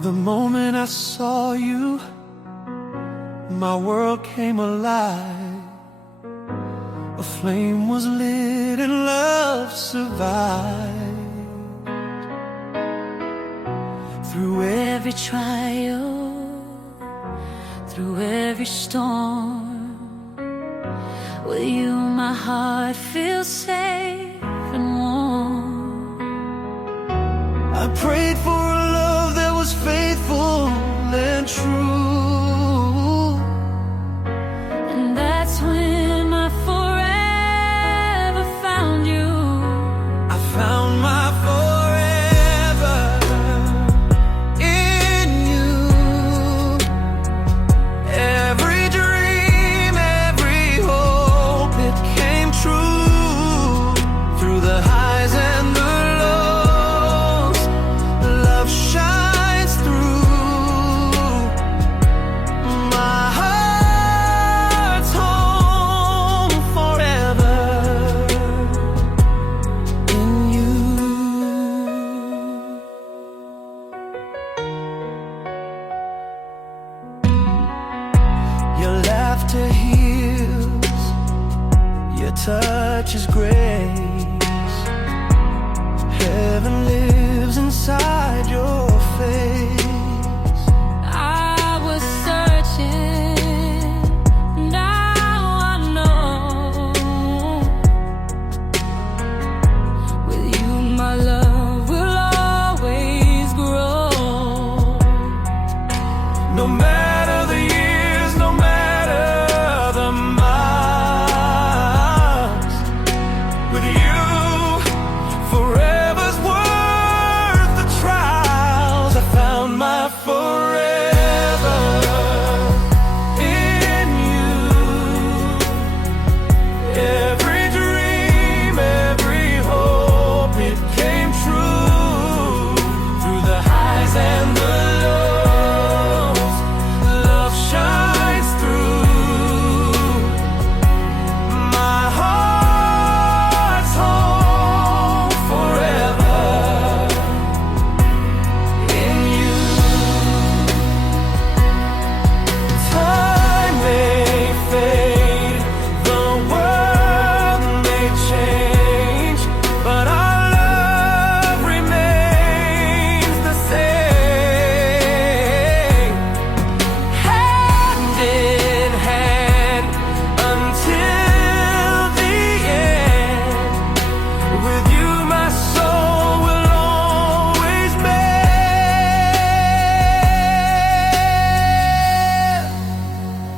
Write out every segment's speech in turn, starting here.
The moment I saw you, my world came alive. A flame was lit and love survived. Through every trial, through every storm, with you my heart feels safe and warm. I prayed for a love that was faithful and true, and that's when I forever found you. I found my forever in you. Every dream, every hope, it came true. Through the highs and the lows, love shines through. My heart's home forever in you. Your laughter heals, your touch is grace. Heaven lives inside your face. I was searching, now I know. With you my love will always grow. No matter the years, no matter the miles, with you, forever's worth the trials. I found my forever in you. Every dream, every hope, it came true. Through the highs and the lows, love shines through. My heart's home forever in you. Time may fade, the world may change, but our love remains the same. Hand in hand until the end. With you my soul will always bear.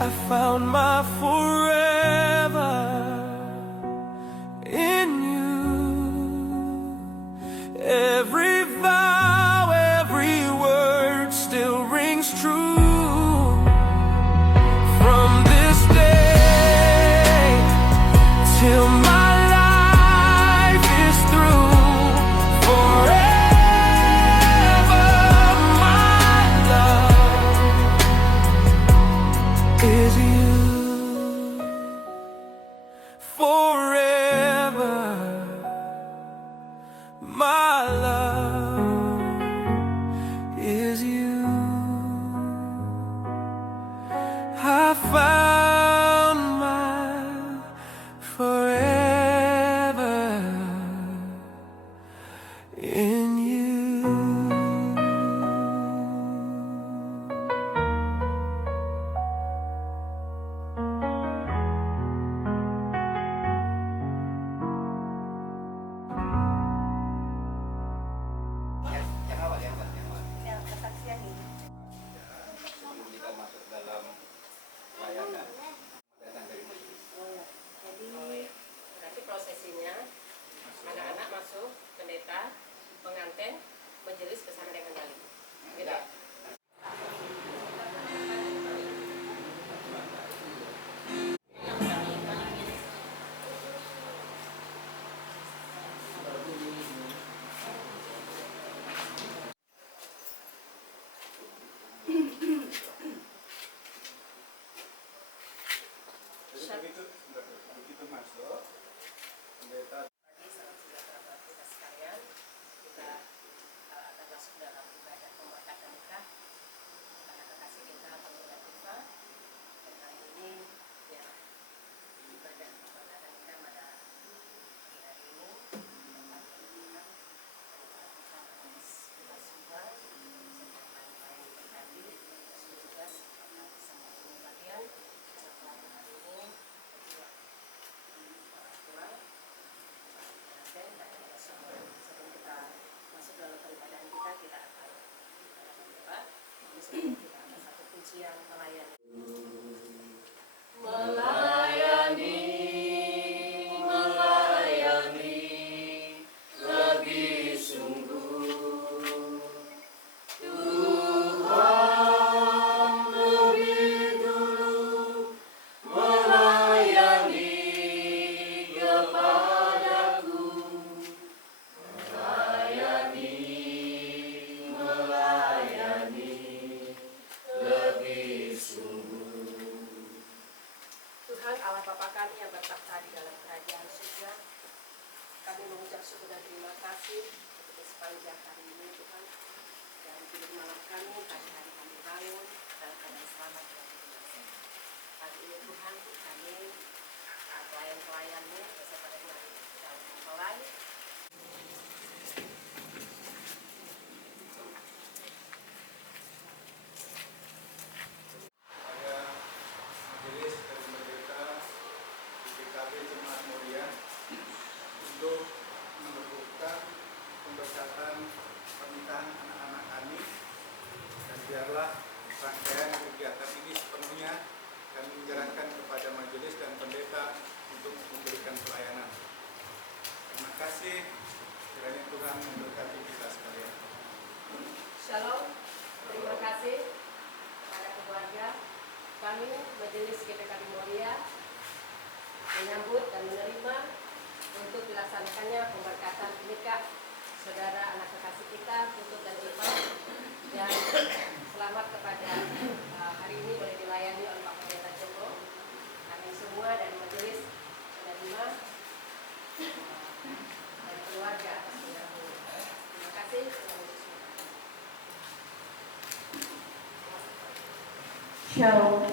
I found my forever in you. Every vow, every word still rings true. From this day till my life is through, forever my love is you. Forever my love is you. I found my forever in you. Yang kesaksian ini. Sebelum kita masuk dalam layanan datang dari majelis. Jadi nanti prosesinya anak-anak masuk, pendeta, pengantin, majelis ke sana dengan kembali. Gitu. Begitu masuk, pendeta Pagi, salam sejahtera buat kita sekalian. Kita akan masuk dalam ibadah pembuatan nikah. masuk kita ada satu pujian melayani. Tuhan Allah Bapa kami yang bertakhta di dalam kerajaan surga, kami mengucap syukur dan terima kasih untuk sepanjang hari ini Tuhan, dan tidur malam kami, pagi hari kami bangun dalam keadaan selamat dan berhasil. Pagi ini Tuhan kami pelayan-pelayan-Mu beserta dengan dalam mempelai. Saya majelis dari pendeta GKP Jemaat Mulia untuk meneguhkan pemberkatan pernikahan anak-anak kami, dan biarlah rangkaian kegiatan ini sepenuhnya kami menyerahkan kepada majelis dan pendeta untuk memberikan pelayanan. Terima kasih, kiranya Tuhan memberkati kita sekalian. Shalom, terima kasih kepada keluarga kami Majelis GPK Mulia menyambut dan menerima untuk dilaksanakannya pemberkatan nikah saudara anak kekasih kita Putut dan Ivan, dan selamat kepada hari ini boleh dilayani oleh Pak Pendeta Joko. Kami semua dari majelis menerima dan keluarga atas pendampingan. Terima kasih. Shalom.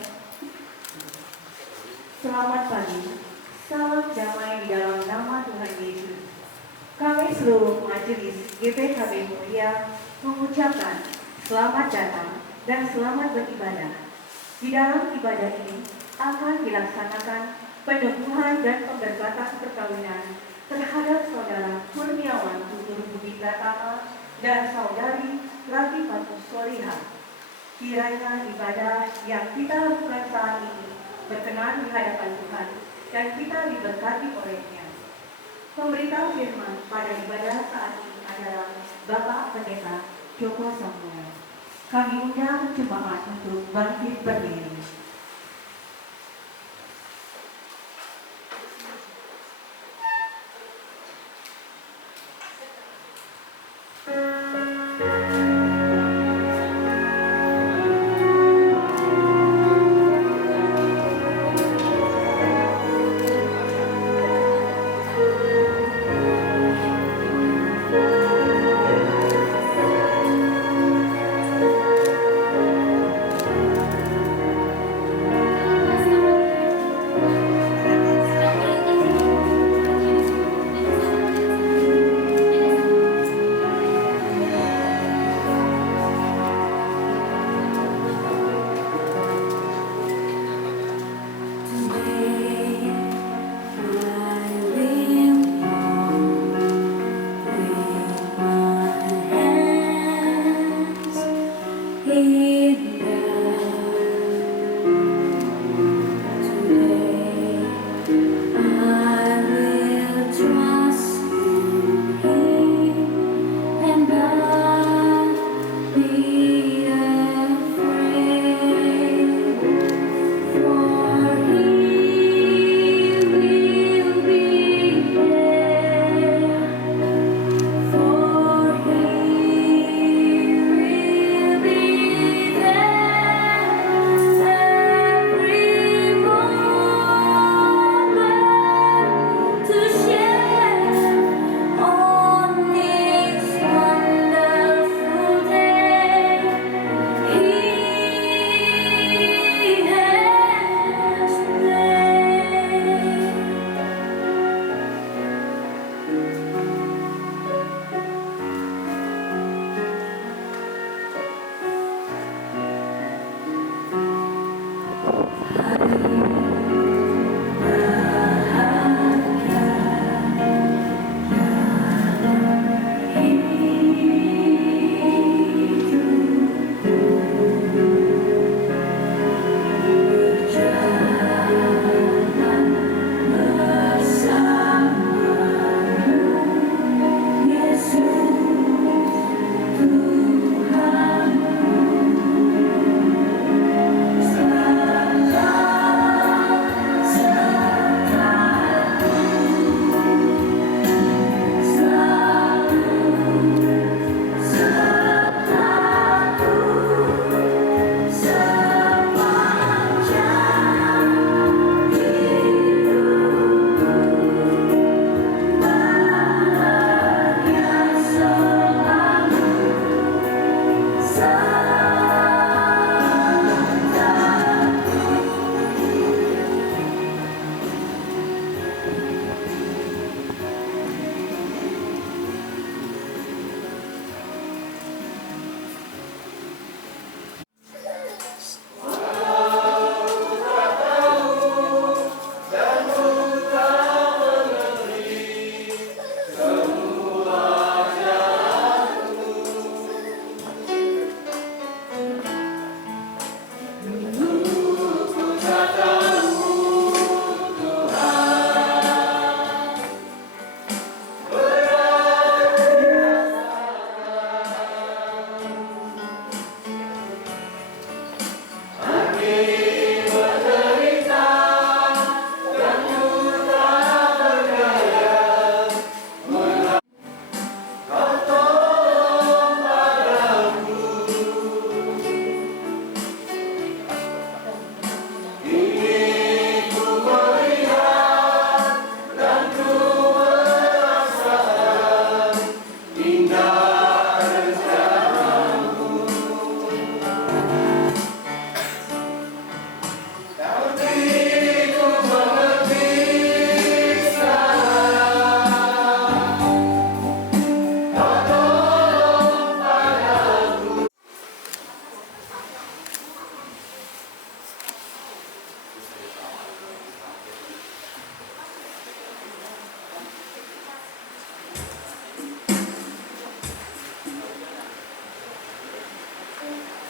Selamat pagi. Salam damai di dalam nama Tuhan Yesus. Kami seluruh majelis GPKB Mulia mengucapkan selamat datang dan selamat beribadah. Di dalam ibadah ini akan dilaksanakan peneguhan dan pemberkatan perkawinan terhadap saudara Kurniawan Tutur Budi Pratama dan saudari Latifatus Solihah. Kiranya ibadah yang kita lakukan saat ini berkenan di hadapan Tuhan dan kita diberkati olehnya. Pemberitahu firman pada ibadah saat ini adalah Bapak Pendeta Joko Samuel. Kami undang jemaat untuk bangkit berdiri.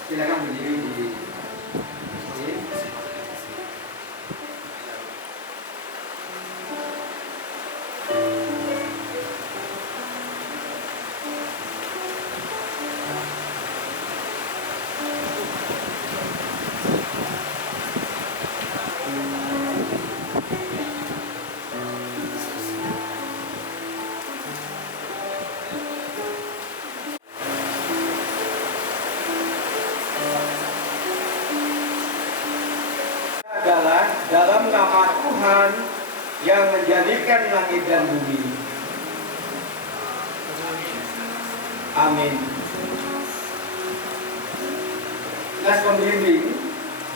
Silakan berdiri di sini. Adalah dalam nama Tuhan yang menjadikan langit dan bumi. Amin. Nas pembimbing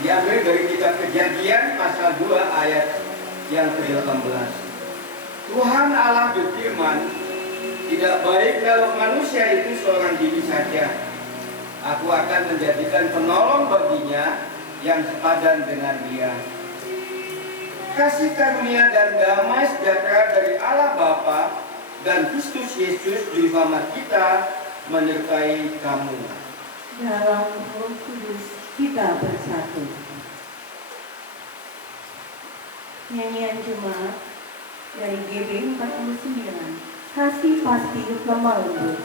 diambil dari kitab Kejadian pasal 2 ayat yang ke-18. Tuhan Allah berfirman, tidak baik kalau manusia itu seorang diri saja. Aku akan menjadikan penolong baginya yang sepadan dengan dia. Kasih karunia dan damai sejahtera dari Allah Bapa dan Kristus Yesus Juru Selamat kita menyertai kamu. Dalam Roh Kudus kita bersatu. Nyanyian Jemaat dari GB 49, Kasih Pasti Lemah Lembut.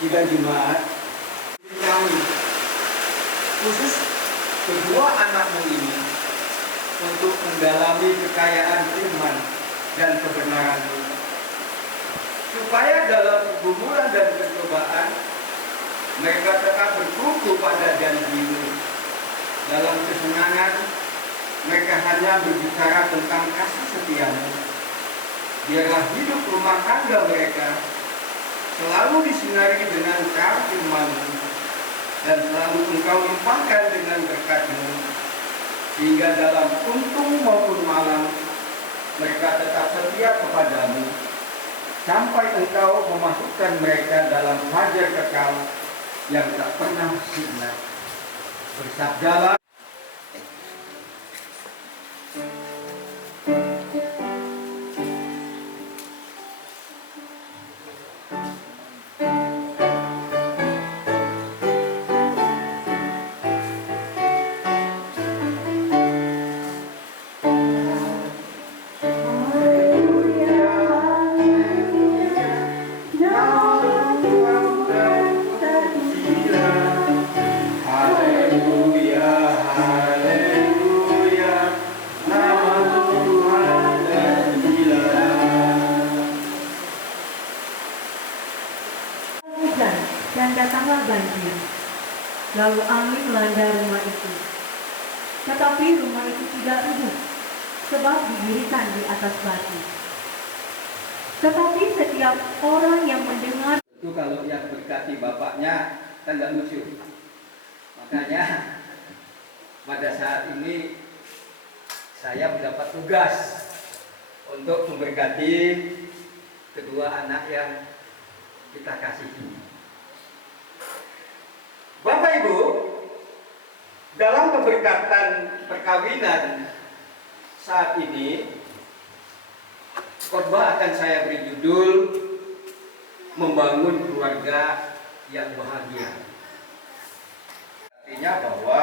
Sidang jemaat, kami khusus kedua anakmu ini untuk mendalami kekayaan firman dan kebenaran-Mu, supaya dalam pergumulan dan percobaan mereka tetap berkukuh pada janji-Mu. Dalam kesenangan mereka hanya berbicara tentang kasih setia-Mu. Biarlah hidup rumah tangga mereka selalu disinari dengan terang firman-Mu, dan selalu Engkau limpahkan dengan berkat-Mu, sehingga dalam untung maupun malam mereka tetap setia kepadamu, sampai Engkau memasukkan mereka dalam fajar kekal yang tak pernah sirna. Bersabdalah. Dan datanglah banjir, lalu angin melanda rumah itu. Tetapi rumah itu tidak rubuh, sebab didirikan di atas batu. Tetapi setiap orang yang mendengar Itu kalau yang berkati bapaknya kan nggak lucu. Makanya pada saat ini saya mendapat tugas untuk memberkati kedua anak yang kita kasihi. Bapak Ibu, dalam pemberkatan perkawinan saat ini, khotbah akan saya beri judul Membangun Keluarga yang Bahagia. Artinya bahwa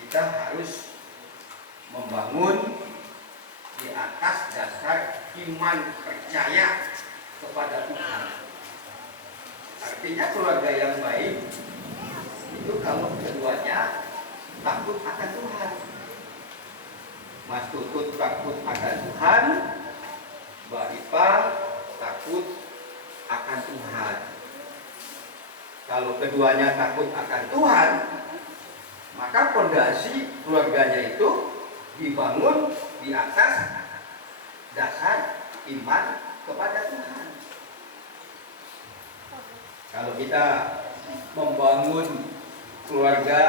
kita harus membangun di atas dasar iman percaya kepada Tuhan. Artinya keluarga yang baik itu kalau keduanya takut akan Tuhan. Mas Tutut takut akan Tuhan, Mbak Ipa takut akan Tuhan. Kalau keduanya takut akan Tuhan, maka fondasi keluarganya itu dibangun di atas dasar iman kepada Tuhan. Kalau kita membangun keluarga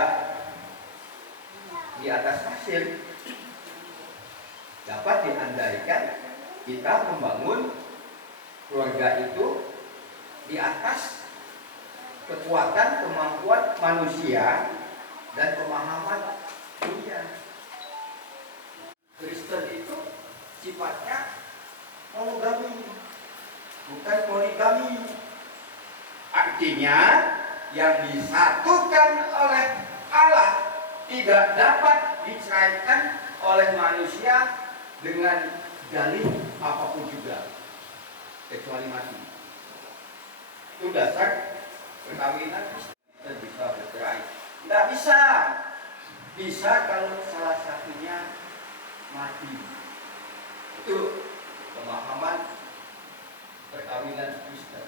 di atas pasir, dapat diandaikan kita membangun keluarga itu di atas kekuatan kemampuan manusia dan pemahaman dunia. Kristen itu sifatnya monogami, bukan poligami. Artinya yang disatukan oleh Allah tidak dapat diceraikan oleh manusia dengan dalih apapun juga, kecuali mati. Itu dasar perkawinan. Kita bisa bercerai. Tidak bisa. Bisa kalau salah satunya mati. Itu pemahaman perkawinan Kristen.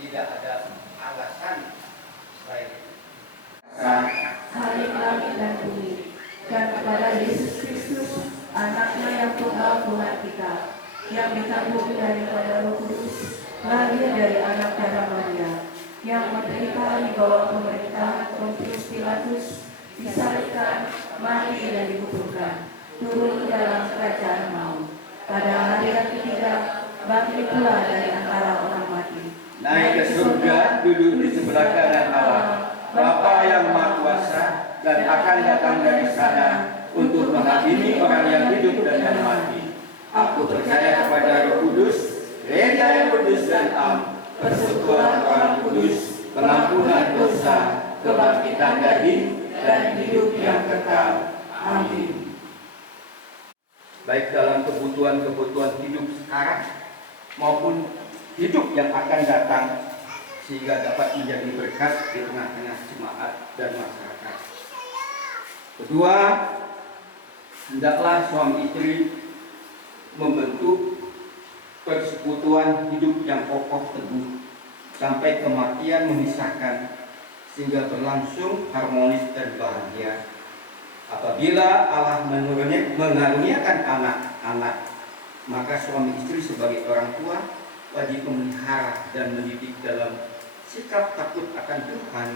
Tidak ada alasan selain itu. hari langit dan bumi, dan kepada Yesus Kristus, anaknya yang tunggal Tuhan kita, yang dikandung daripada Roh Kudus, lahir dari anak darah Maria, yang menderita di bawah pemerintahan Pontius Pilatus, disalibkan, mati dan dikuburkan, turun dalam kerajaan maut. Pada hari yang ketiga, bangkit pula dari antara orang mati, Naik ke surga, duduk di sebelah kanan Allah, Bapa yang Maha Kuasa, dan akan datang dari sana untuk menghakimi orang yang hidup dan yang mati. Aku percaya kepada Roh Kudus, Gereja yang kudus dan am, persekutuan orang kudus, pengampunan dosa, kebangkitan daging, dan hidup yang kekal. Amin. Baik dalam kebutuhan-kebutuhan hidup sekarang maupun hidup yang akan datang, sehingga dapat menjadi berkat di tengah-tengah jemaat dan masyarakat. Kedua, hendaklah suami istri membentuk persekutuan hidup yang kokoh teguh sampai kematian memisahkan, sehingga berlangsung harmonis dan bahagia. Apabila Allah mengaruniakan anak-anak, maka suami istri sebagai orang tua wajib memelihara dan mendidik dalam sikap takut akan Tuhan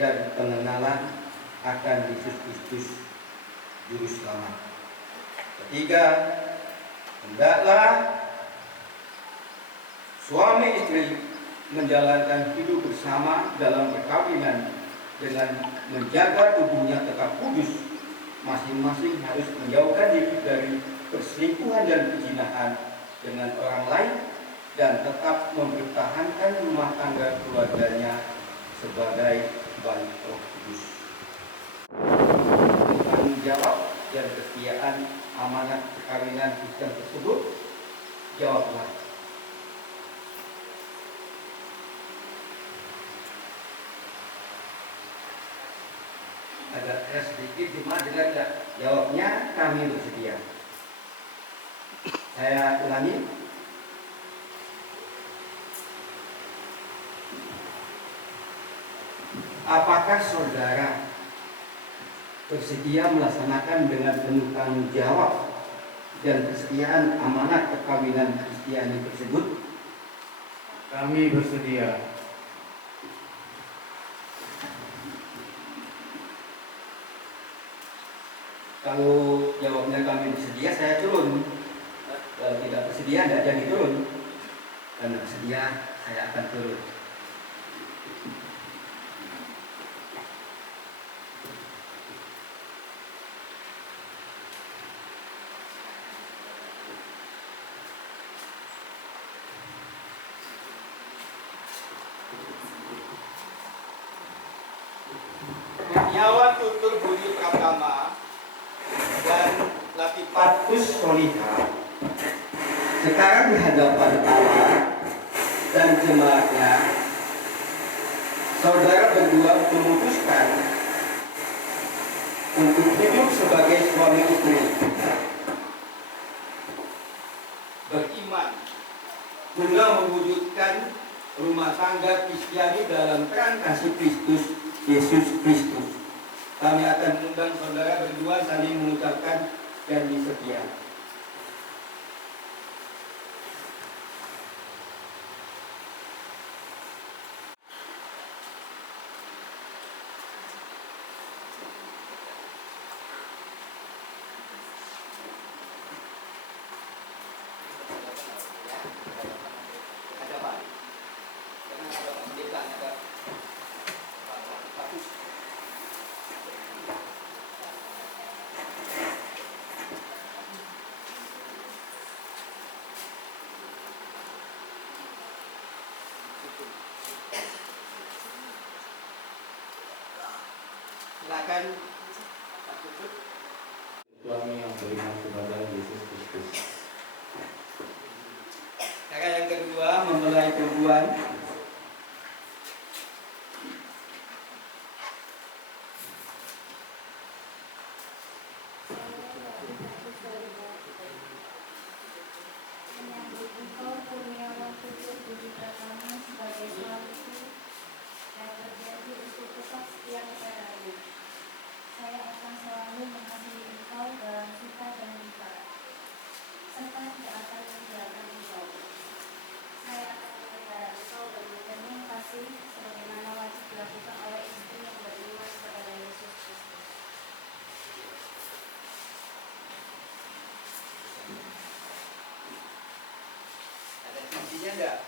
dan pengenalan akan Yesus Kristus Juru Selamat. Ketiga, hendaklah suami istri menjalankan hidup bersama dalam perkawinan dengan menjaga tubuhnya tetap kudus. Masing-masing harus menjauhkan diri dari perselingkuhan dan perzinahan dengan orang lain dan tetap mempertahankan rumah tangga keluarganya sebagai bait Roh Kudus. Tanggung jawab dan kesetiaan amanat perkawinan Kristen tersebut, jawablah. Agak keras sedikit, cuma dengar tidak? Jawabnya, kami bersedia. Saya ulangi. Apakah saudara bersedia melaksanakan dengan penuh tanggung jawab dan kesetiaan amanat perkawinan Kristiani tersebut? Kami bersedia. Kalau jawabnya kami bersedia, saya turun. Kalau tidak bersedia, tidak jadi turun. Karena bersedia, saya akan turun. Nyawa tutur budi pratama dan latifatus solihah sekarang di hadapan Allah dan jemaatnya, saudara berdua memutuskan untuk hidup sebagai suami istri, beriman guna mewujudkan rumah tangga Kristiani dalam terang kasih Kristus Yesus Kristus. Kami akan mengundang saudara berdua saling mengucapkan janji setia. Silakan Pak Tutut. Suami yang beriman kepada Yesus Kristus. Cara yang kedua, mempelai perempuan. Menyambut engkau kurniawan tutur budi pratama sebagai suamiku dan berjanji untuk tetap setia kepadamu. Saya akan selalu mengasihi engkau dalam suka dan duka, serta tidak akan meninggalkan engkau. Saya akan memelihara engkau dan menjamin kasih sebagaimana wajib dilakukan oleh istri yang beriman kepada Yesus Kristus. Ada cincinnya enggak?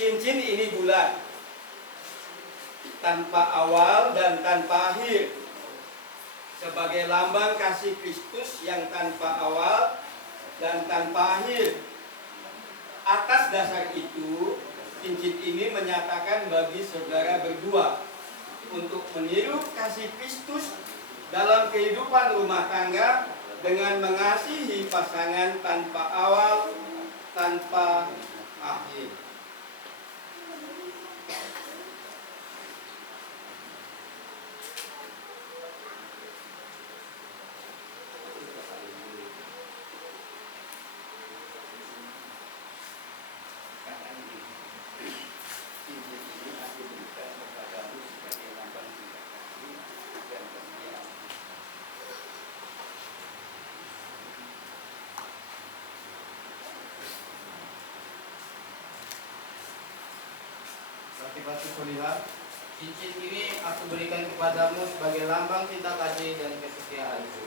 Cincin ini bulat, tanpa awal dan tanpa akhir, sebagai lambang kasih Kristus yang tanpa awal dan tanpa akhir. Atas dasar itu, cincin ini menyatakan bagi saudara berdua untuk meniru kasih Kristus dalam kehidupan rumah tangga dengan mengasihi pasangan tanpa awal, tanpa akhir. Latifatus solihah. Cincin ini aku berikan kepadamu sebagai lambang cinta kasih dan kesetiaanku.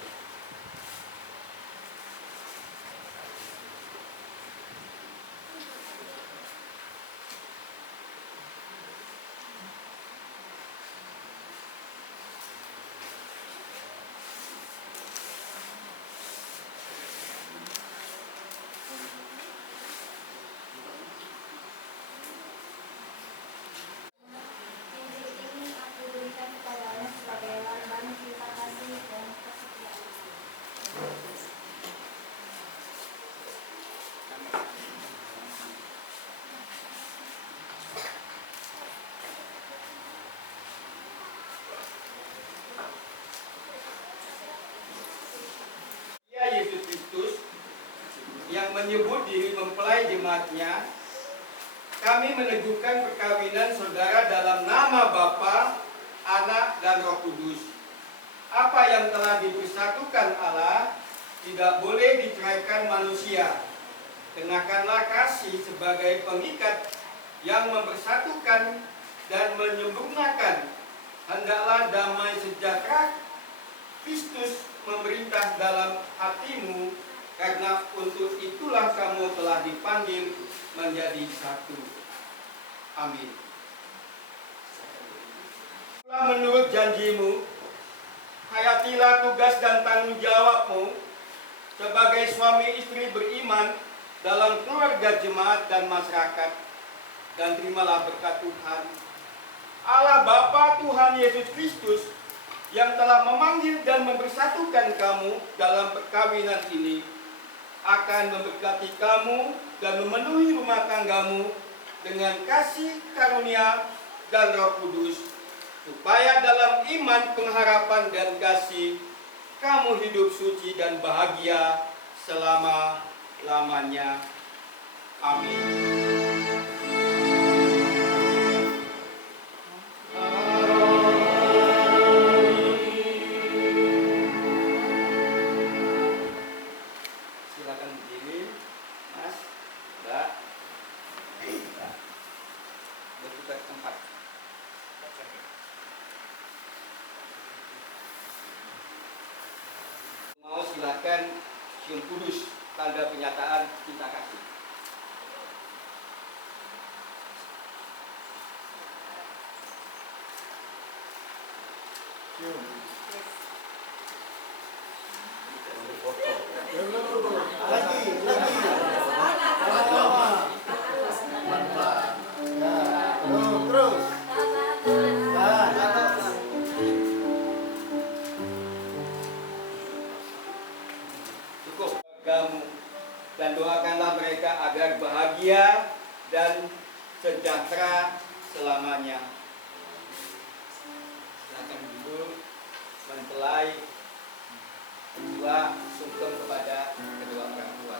Cincin ini aku berikan kepadamu sebagai lambang cinta kasih dan kesetiaan. menyebut diri mempelai jemaatnya, kami meneguhkan perkawinan saudara dalam nama Bapa, Anak, dan Roh Kudus. Apa yang telah dipersatukan Allah tidak boleh diceraikan manusia. Kenakanlah kasih sebagai pengikat yang mempersatukan dan menyempurnakan. Hendaklah damai sejahtera Kristus memerintah dalam hatimu, karena untuk itulah kamu telah dipanggil menjadi satu. Amin. Menurut janjimu, hayatilah tugas dan tanggung jawabmu sebagai suami istri beriman dalam keluarga jemaat dan masyarakat, dan terimalah berkat Tuhan Allah Bapa Tuhan Yesus Kristus yang telah memanggil dan mempersatukan kamu dalam perkawinan ini, akan memberkati kamu dan memenuhi rumah tanggamu dengan kasih karunia dan Roh Kudus, supaya dalam iman, pengharapan, dan kasih kamu hidup suci dan bahagia selama-lamanya. Amin. Silakan berdiri, Mas, Mbak. Bertukar tempat. Mau silakan cium kudus, tanda penyataan cinta kasih. Cukup kamu, dan doakanlah mereka agar bahagia dan sejahtera selamanya. Silakan duduk, mempelai kedua sungkem kepada kedua orang tua.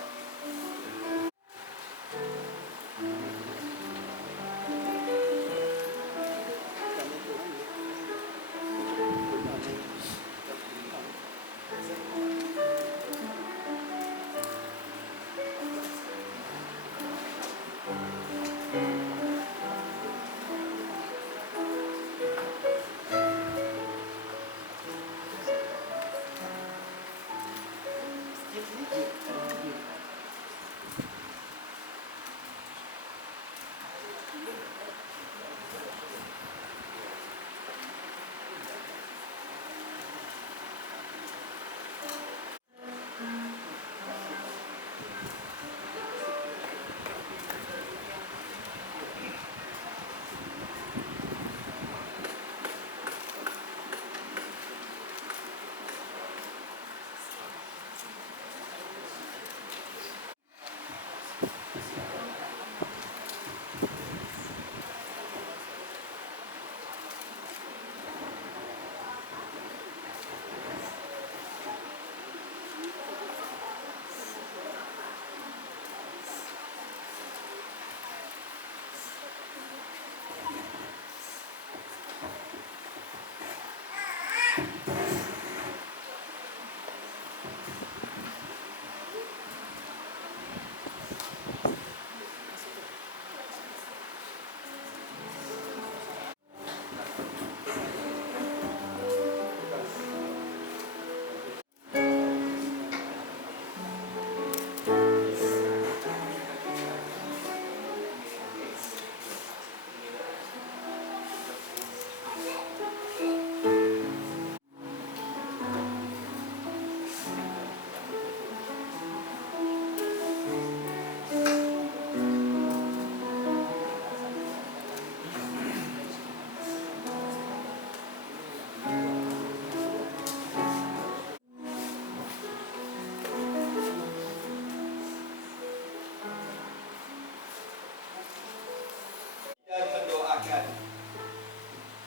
Dan mendoakan.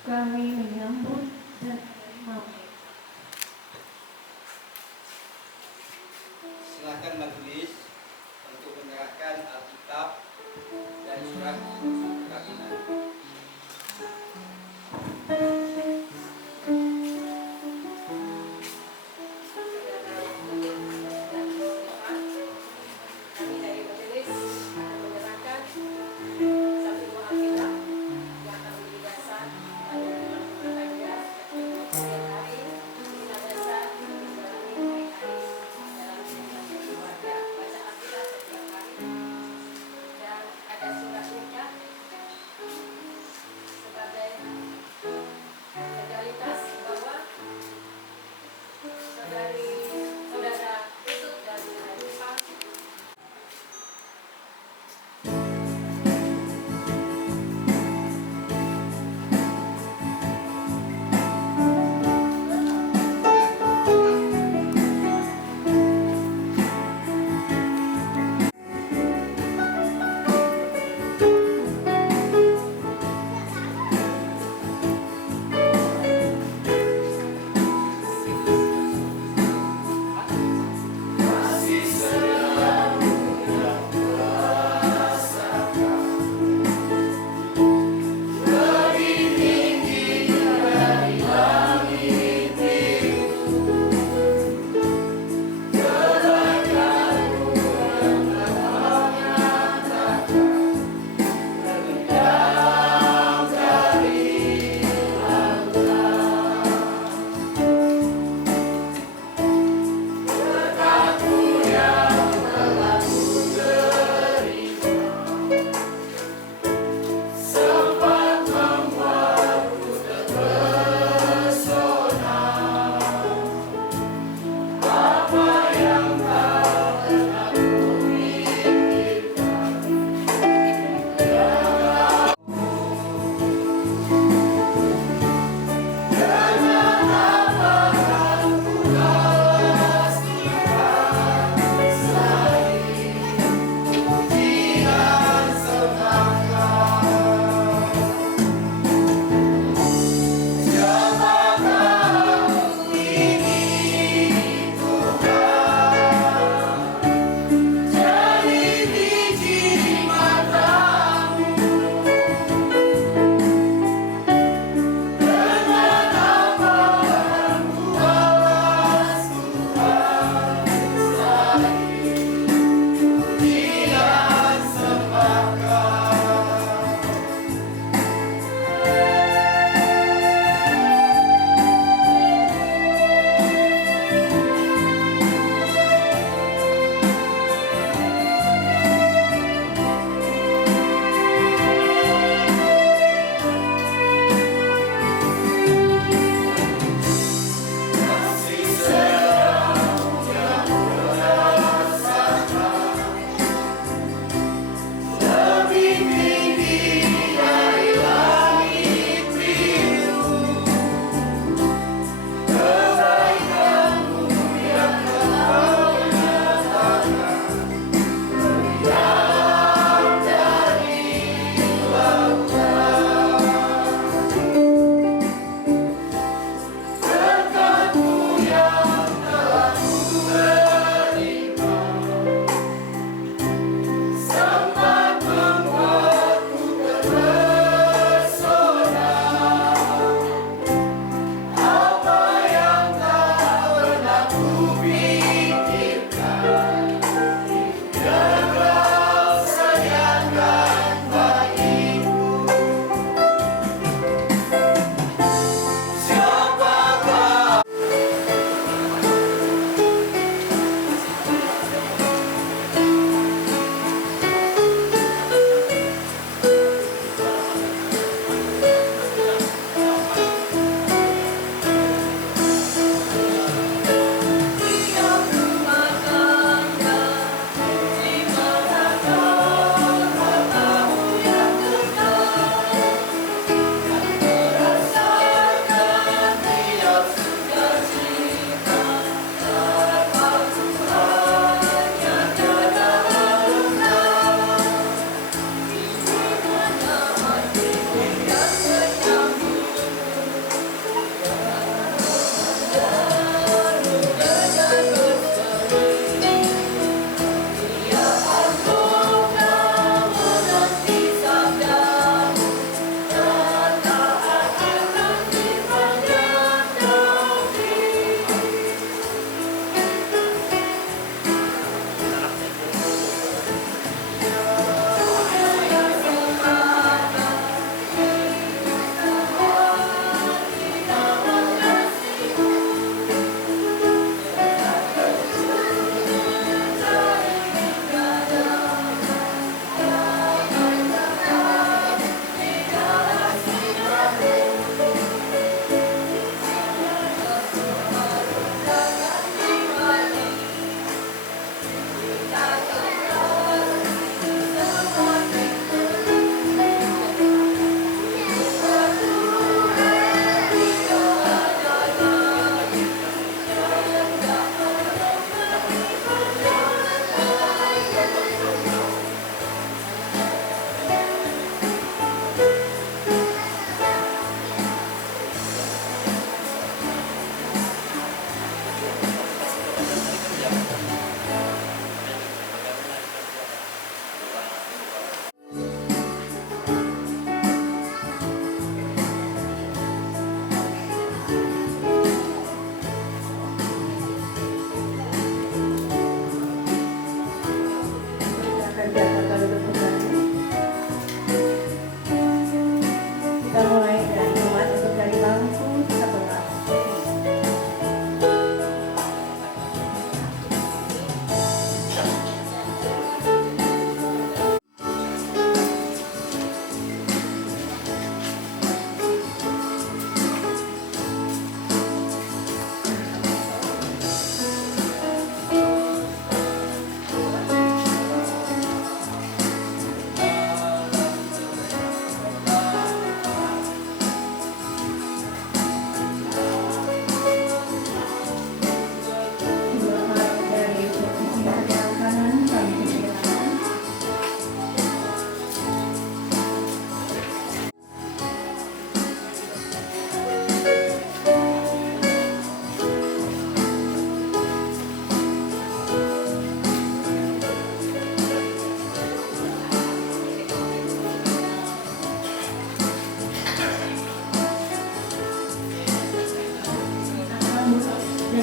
Kami menyambut dan menerima. Silakan majelis untuk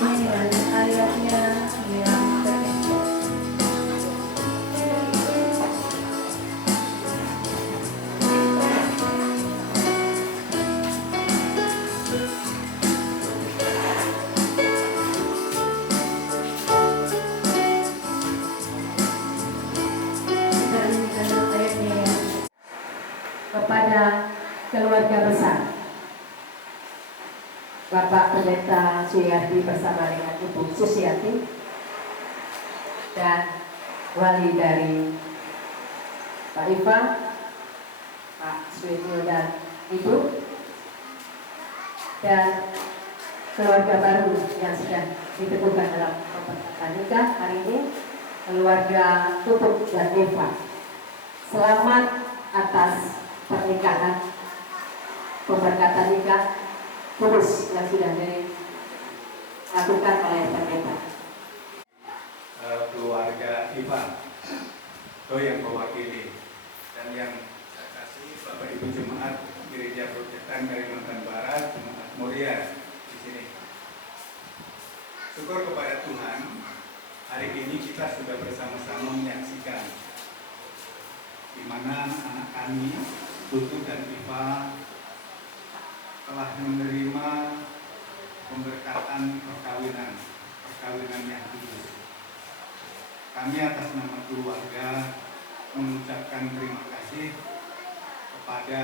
ini dengan ayatnya yang tertentu. Kepada keluarga besar Bapak Pendeta Suyardi bersama dengan Ibu Susiati dan wali dari Pak Iva, Pak Suwityo dan Ibu, dan keluarga baru yang sedang diteguhkan dalam pemberkatan nikah hari ini, keluarga Tutut dan Eva. Selamat atas pernikahan, pemberkatan nikah kudus yang sudah dilakukan oleh pendeta. Keluarga Iva, itu yang mewakili, dan yang saya kasih Bapak Ibu Jemaat Gereja Protestanti Kalimantan Barat, Jemaat Moria di sini. Syukur kepada Tuhan, hari ini kita sudah bersama-sama menyaksikan di mana anak kami Tutut dan Iva telah menerima pemberkatan perkawinan yang kudus. Kami atas nama keluarga mengucapkan terima kasih kepada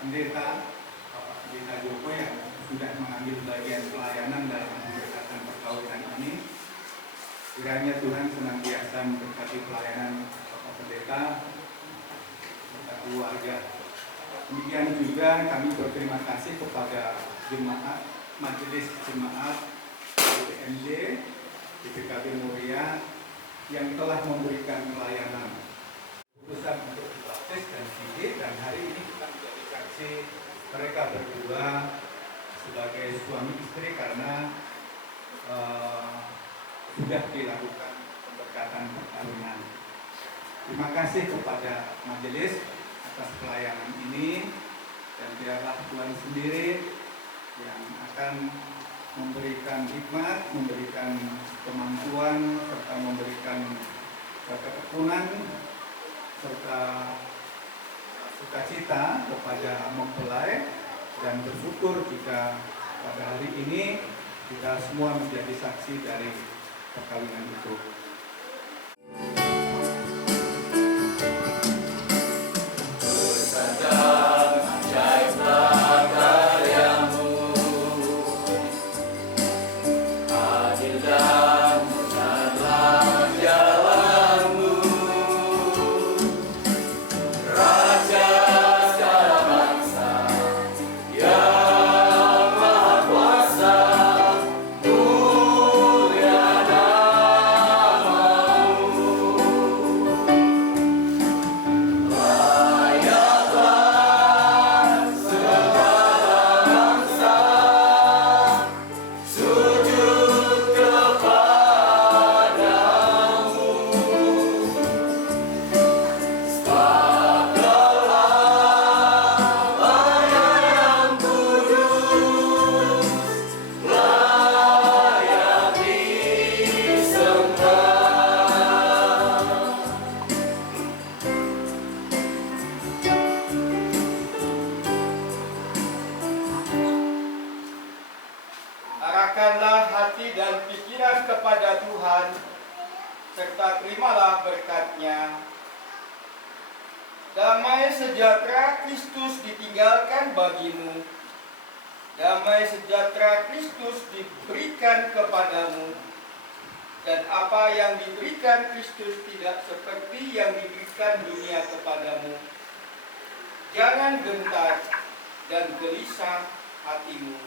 pendeta Bapak Pendeta Joko yang sudah mengambil bagian pelayanan dalam pemberkatan perkawinan ini. Kiranya Tuhan senantiasa memberkati pelayanan Bapak Pendeta serta keluarga. Demikian juga kami berterima kasih kepada jemaat, majelis jemaat GPMJ, GPKB Moria yang telah memberikan pelayanan keputusan untuk dibaptis dan siddiq, dan hari ini kita menjadi saksi mereka berdua sebagai suami istri karena sudah dilakukan pemberkatan perkawinan. Terima kasih kepada majelis atas pelayanan ini, dan biarlah Tuhan sendiri yang akan memberikan hikmat, memberikan kemampuan, serta memberikan ketekunan serta sukacita kepada mempelai, dan bersyukur jika pada hari ini kita semua menjadi saksi dari perkawinan itu. Arahkanlah hati dan pikiran kepada Tuhan, serta terimalah berkat-Nya. Damai sejahtera Kristus ditinggalkan bagimu. Damai sejahtera Kristus diberikan kepadamu. Dan apa yang diberikan Kristus tidak seperti yang diberikan dunia kepadamu. Jangan gentar dan gelisah hatimu.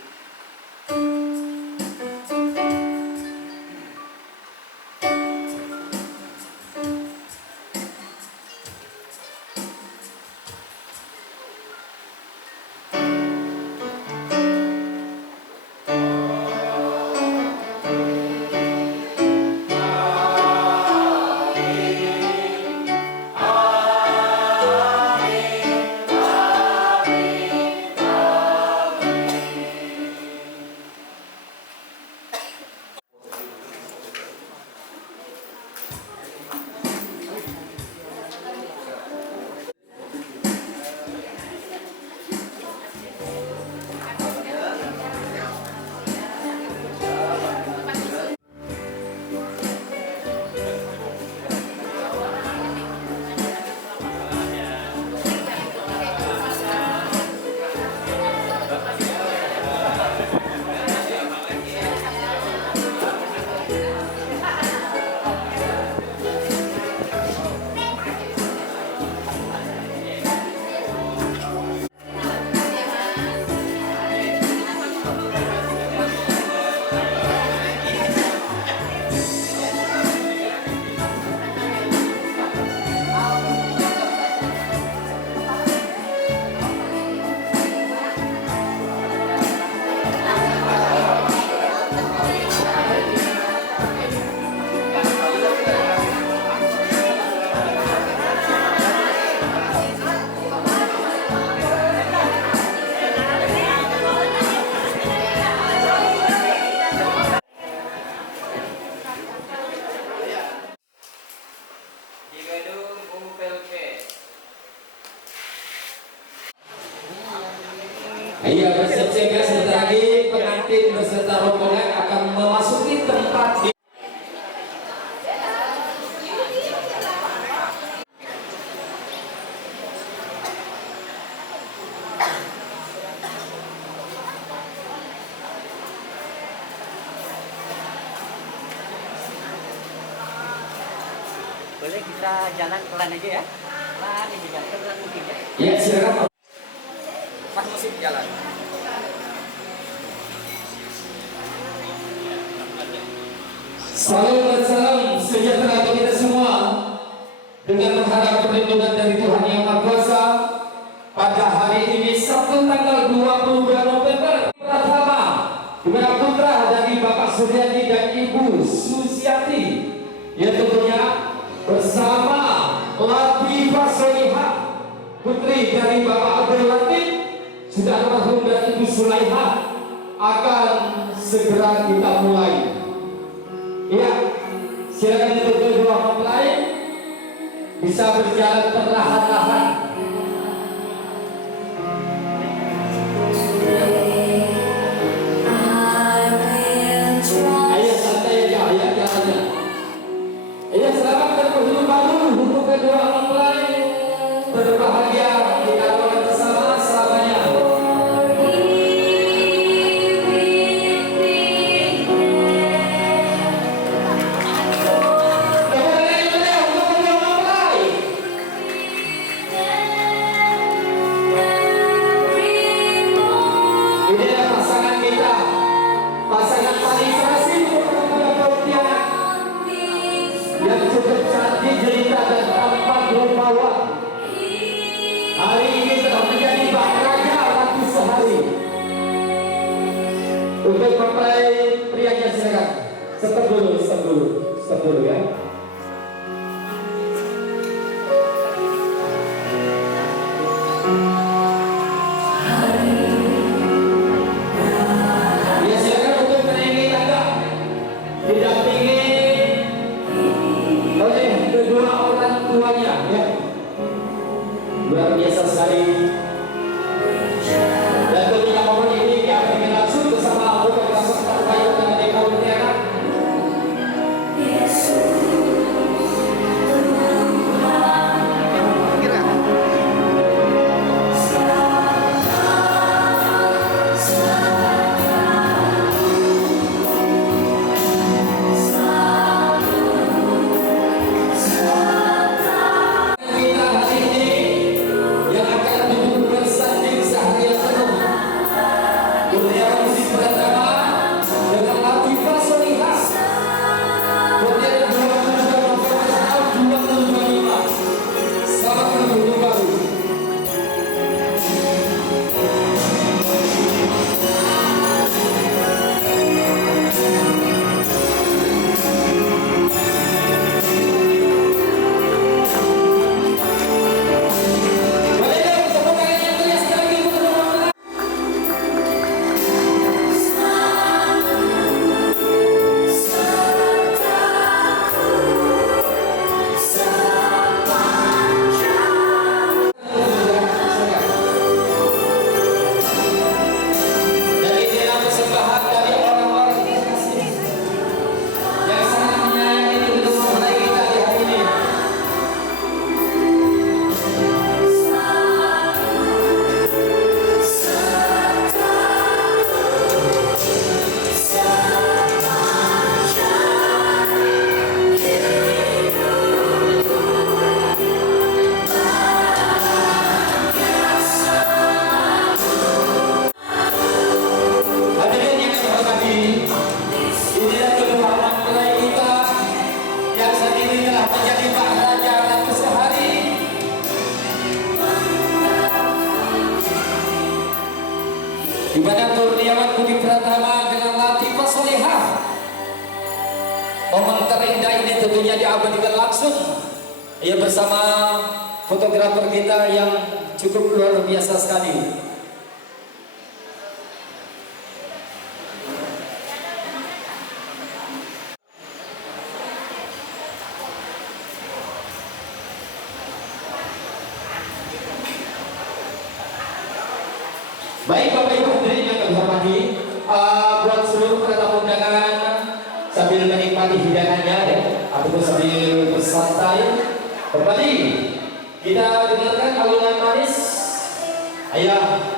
Iya, bersiap-siap sebentar lagi pengantin beserta rombongan akan memasuki tempat di Boleh kita jalan pelan aja ya. Pelan aja jalan, pelan mungkin ya. ya silakan. Pas musik jalan. Salam dan salam sejahtera bagi kita semua. Dengan mengharap perlindungan dari Tuhan Yang Maha Kuasa, pada hari ini Sabtu tanggal 22 November Pratama dengan putra dari Bapak Suryadi dan Ibu Susiati, yang tentunya bersama Latifah Solihah, putri dari Bapak Abdul Latif, sudah almarhum, dan Ibu Sulaiha, akan segera kita mulai. Ya, silakan untuk kedua mempelai bisa berjalan perlahan-lahan. Ayo santai aja, ayo jalannya. Ayo selamat berkunjung baru untuk kedua mempelai, berbahagia kita doakan bersama selamanya. Ini adalah pasangan kita, pasangan paling serasi untuk pemuda Pontianak yang cukup cantik, jelita, dan tampan rupawan. Hari ini telah menjadi Maharaja Ratu Sehari. Untuk mempelai prianya silakan. Stop dulu ya. Ya silakan untuk menaiki tangga, didampingi oleh kedua orang tuanya ya. Luar biasa sekali. Dan tentunya momen ini akan berlangsung bersama fotografer terbaik dengan Dewa Pontianak. Kita hari ini yang akan duduk bersanding seharian penuh, Mutiara Musik Pratama dengan Latifah Solihah, Mutiara 22 November tahun 2025. Selamat berkunjung baru. Boleh dong tepuk tangan yang meriah sekali lagi untuk kedua mempelai. Dan inilah persembahan dari orang-orang terkasih yang sangat menyayangi kedua mempelai kita di hari ini. Hadirin yang kami hormati, inilah kedua mempelai kita yang saat ini telah menjadi Maharaja Ratu Sehari. Di mana Kurniawan Budi Pratama dengan Latifah Solihah. Momen terindah ini tentunya diabadikan langsung ya bersama fotografer kita yang cukup luar biasa sekali. Baik. Baik Bapak Ibu hadirin yang kami hormati, buat seluruh tamu undangan sambil menikmati hidangannya ya, ataupun sambil bersantai, kembali kita dengarkan alunan manis. Ayah.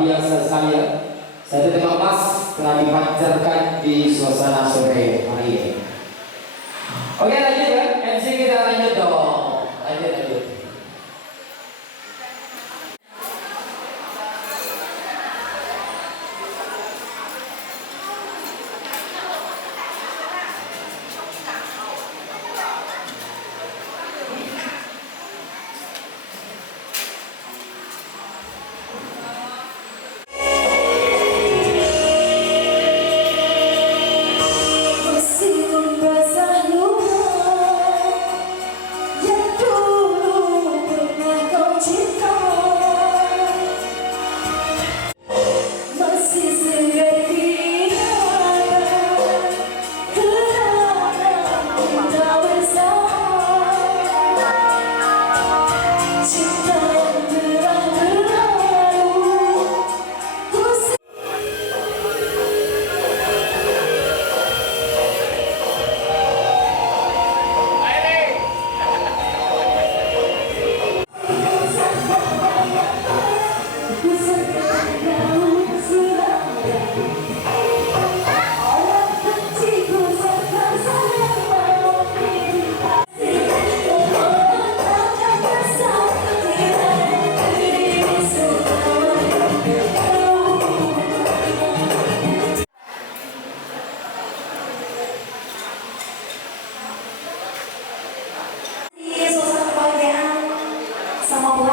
biasa saya terima emas telah dipancarkan di suasana sore hari ini. Oke, lanjut ya, MC kita lanjut dong, lanjut.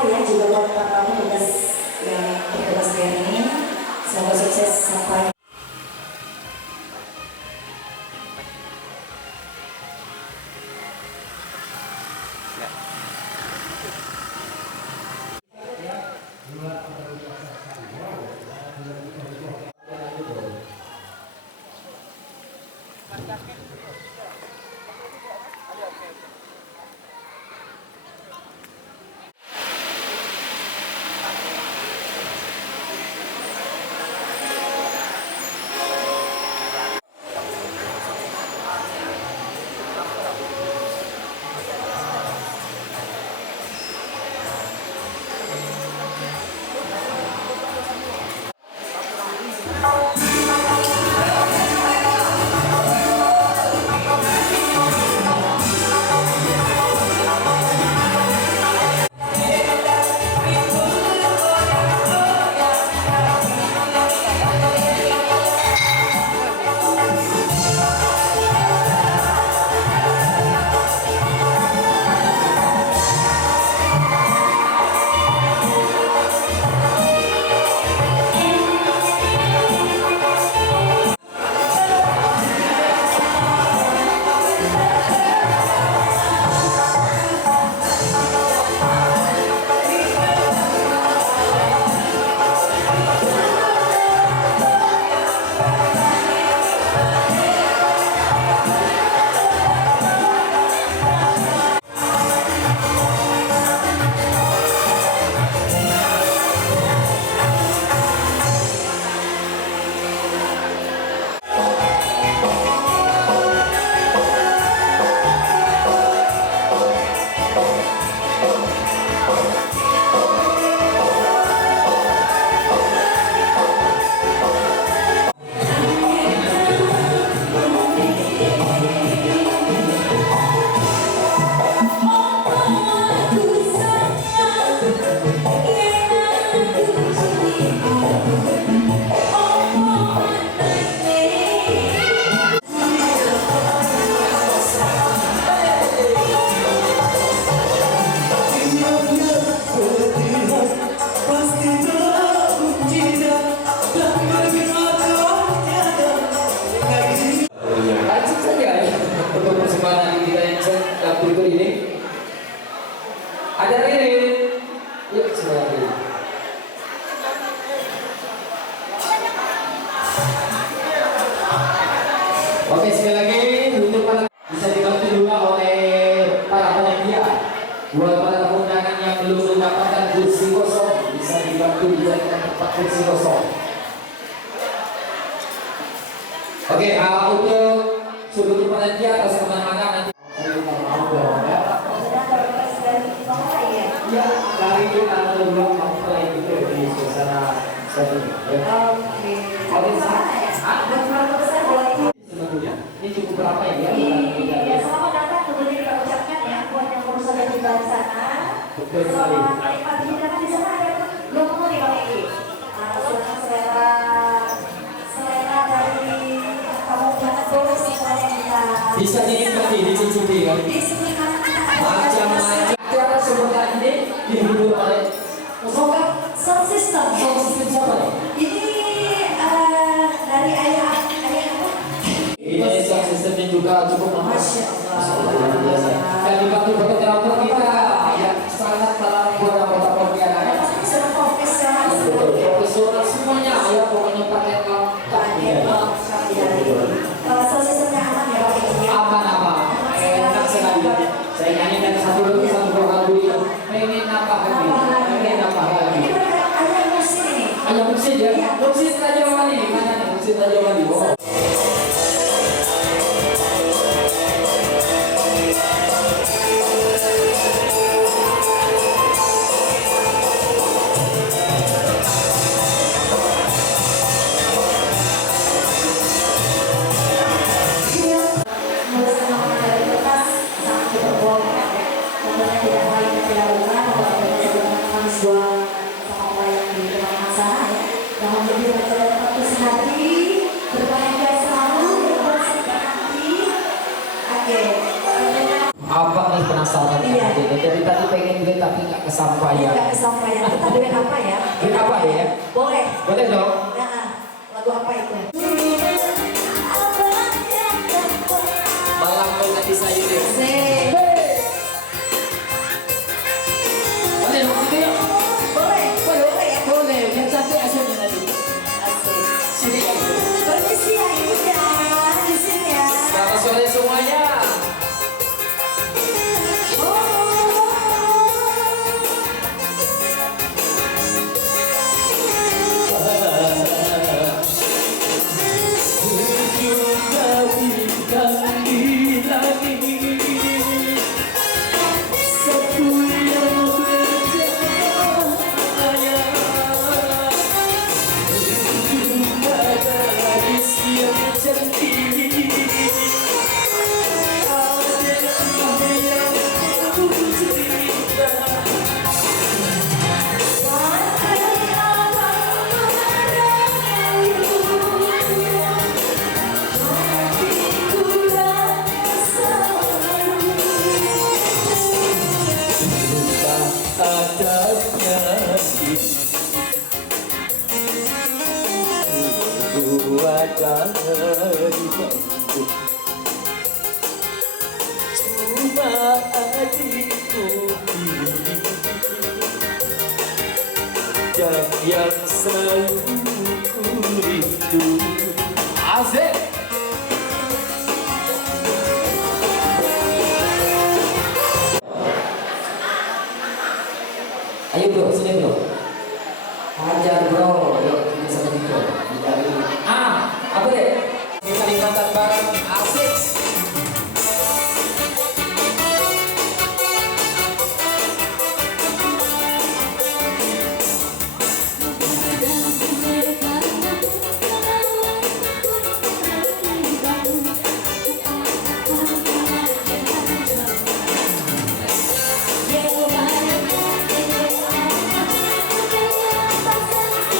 Ya, juga buat kamu tugas yang bertugas hari ini, semoga sukses sampai yang berikut ini. Ada Ririn. Yuk, silakan Ririn. Oke, sekali lagi untuk para bisa dibantu juga oleh para panitia. Buat para undangan yang belum mendapatkan kursi kosong, bisa dibantu dijadikan tempat kursi kosong. Oke, untuk seluruh panitia atau kemana-mana nanti saya minta maaf dong ya. Ya, dari kita berdua mempelai itu di suasana seperti ini. Oke, sebetulnya ini cukup berapa ya? Iya, selamat datang kemudian kita ucapkan ya buat yang baru saja tiba di sana. Selamat menikmati hidangan di sana ada logo nih Bang Egi. Selera dari kamu jangan boros semuanya kita. Bisa dinikmati, dicicipi kan? Macam-macam cara sebentar ini dihibur oleh sound system. sound system siapa nih? Ini dari ayah apa? Ini sound systemnya juga cukup mahal. Masya Allah. Dan dibantu fotografer kita yang sangat dalam kota Pontianak. Pasti sudah profesional. Betul, profesional semuanya ya, pokoknya paket lengkap. Sound systemnya aman ya Pak Egi? Aman-aman, enak sekali. Saya nyanyikan satu lagu yang pengen nambah lagi. Ini ada musik ini. Ada musik ya, musik Raja Wali, mana nih musik Raja Wali? Oh. Apa nih penasaran? Iya. Dari tadi pengen duit tapi nggak kesampaian. Nggak kesampaian. Kita duit apa ya? Duit apa ya? Boleh. Boleh dong. Nah, lagu apa itu? Malam nggak bisa ini. Boleh dong itu ya? Boleh. Boleh ya. Boleh. Biar cantik hasilnya tadi. Asik. Sini ya. Permisi ya ibunya. Di sini ya. Selamat sore semuanya. Cuma adikku dan yang selalu ku rindu. Asik. Ayo bro, sini bro. Hajar bro, yuk kita sama bro. Apa deh? Ini Kalimantan Barat, asik.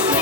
Yeah.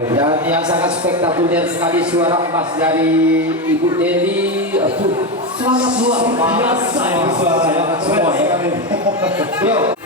Dan yang sangat spektakuler sekali suara emas dari Ibu Deli. Aduh, sangat luar biasa ya suaranya semua ya. Bro. Oh,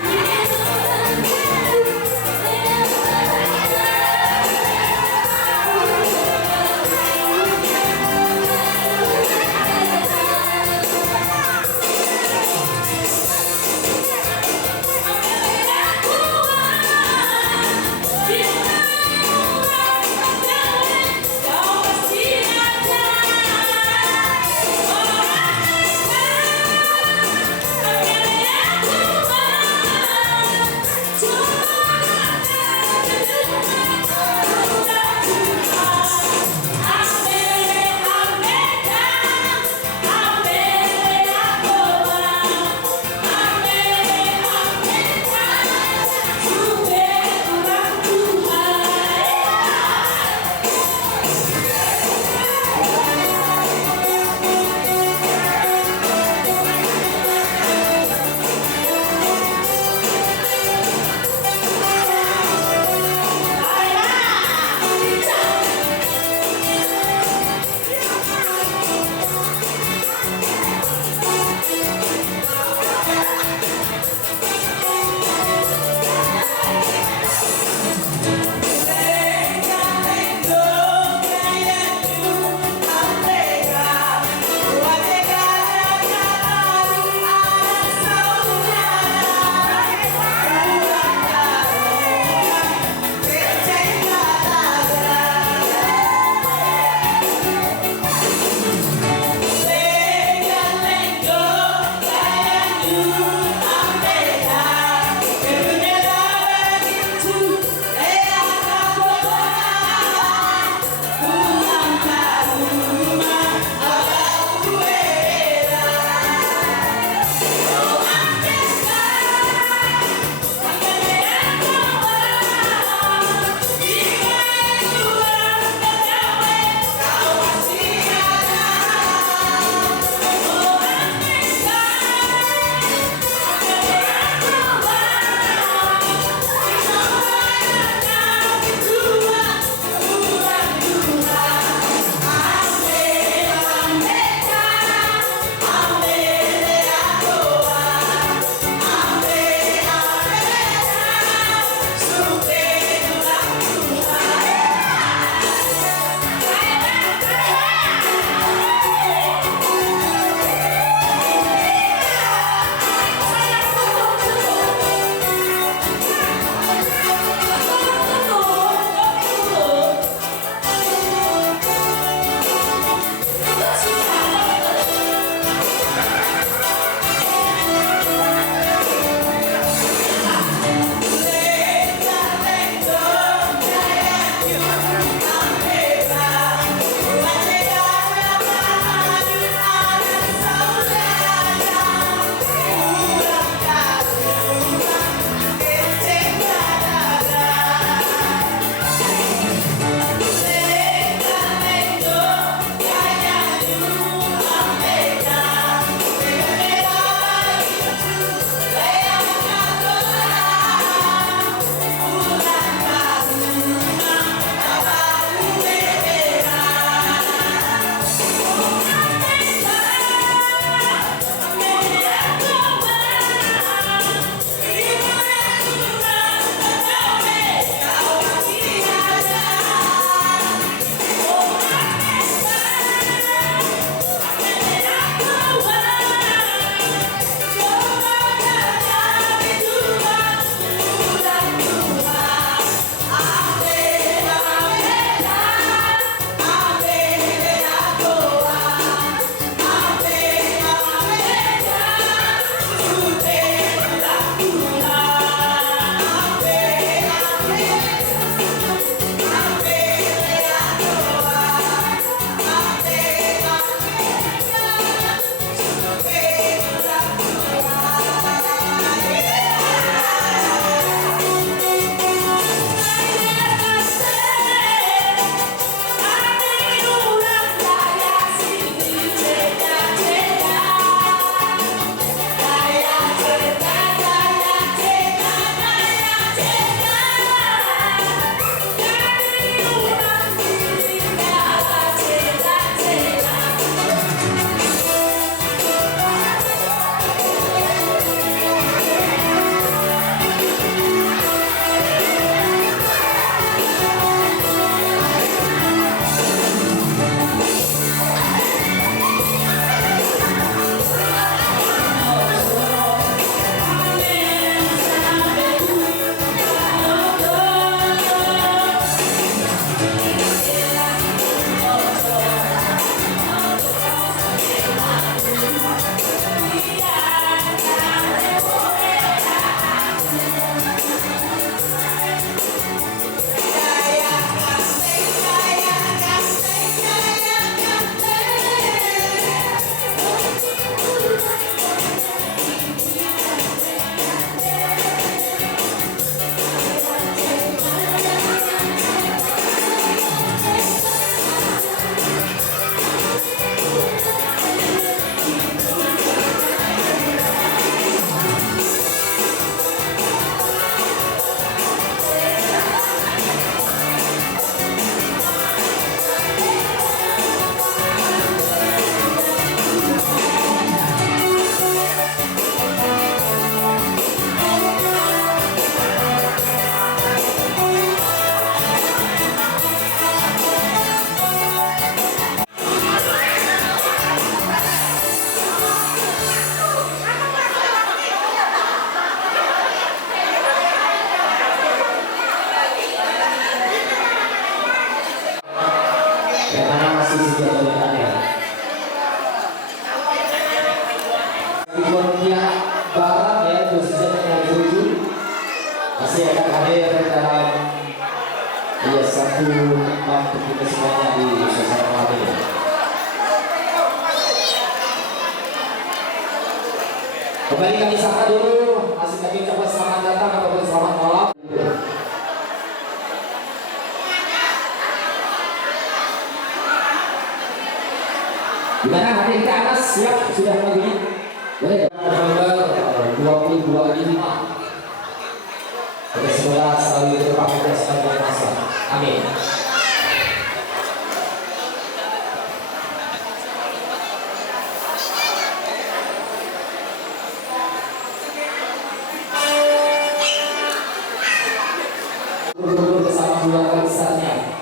yang mana masih dijadwalkannya. Di Pontianak Barat ya, khususnya yang dituju masih akan hadir dalam satu tempat untuk kita semuanya di suasana malam ini. Kembali kami sapa dulu, masih kami ucapkan selamat datang ataupun selamat malam. Gimana hari kita atas siap sudah begini? Boleh. November 2025. Oke, semoga selalu terpakai sepanjang masa. Amin. Bersama keluarga besarnya.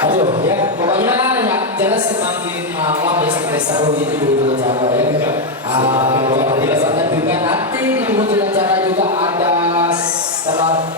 Aduh ya, pokoknya ya jelas semakin malam ya semakin seru itu dulu cara ya. Biasanya juga nanti di dulu cara juga ada setelah